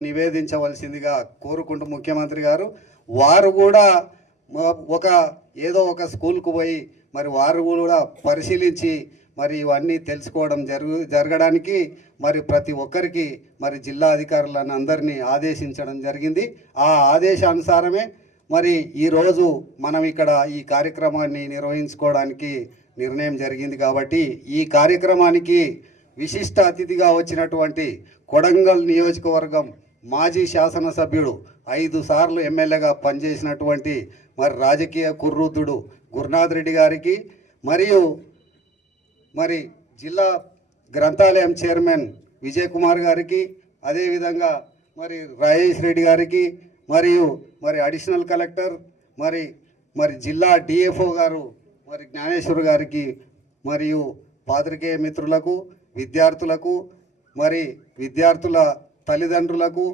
నివేదించవలసిందిగా కోరుకుంటూ ముఖ్యమంత్రి గారు వారు కూడా ఒక ఏదో ఒక స్కూల్కు పోయి మరి వారు కూడా పరిశీలించి మరి ఇవన్నీ తెలుసుకోవడం జరుగు జరగడానికి మరి ప్రతి ఒక్కరికి మరి జిల్లా అధికారులను అందరినీ ఆదేశించడం జరిగింది. ఆ ఆదేశానుసారమే మరి ఈరోజు మనం ఇక్కడ ఈ కార్యక్రమాన్ని నిర్వహించుకోవడానికి నిర్ణయం జరిగింది కాబట్టి ఈ కార్యక్రమానికి విశిష్ట అతిథిగా వచ్చినటువంటి కొడంగల్ నియోజకవర్గం మాజీ శాసనసభ్యుడు ఐదు సార్లు ఎమ్మెల్యేగా పనిచేసినటువంటి మరి రాజకీయ కుర్రూతుడు గురునాథ్ రెడ్డి గారికి మరియు మరి జిల్లా గ్రంథాలయం చైర్మన్ విజయ్ కుమార్ గారికి అదేవిధంగా మరి రాజేష్ రెడ్డి గారికి మరియు మరి అడిషనల్ కలెక్టర్ మరి మరి జిల్లా డిఎఫ్ఓ గారు మరి జ్ఞానేశ్వర్ గారికి మరియు పాత్రికేయ మిత్రులకు విద్యార్థులకు మరి విద్యార్థుల తల్లిదండ్రులకు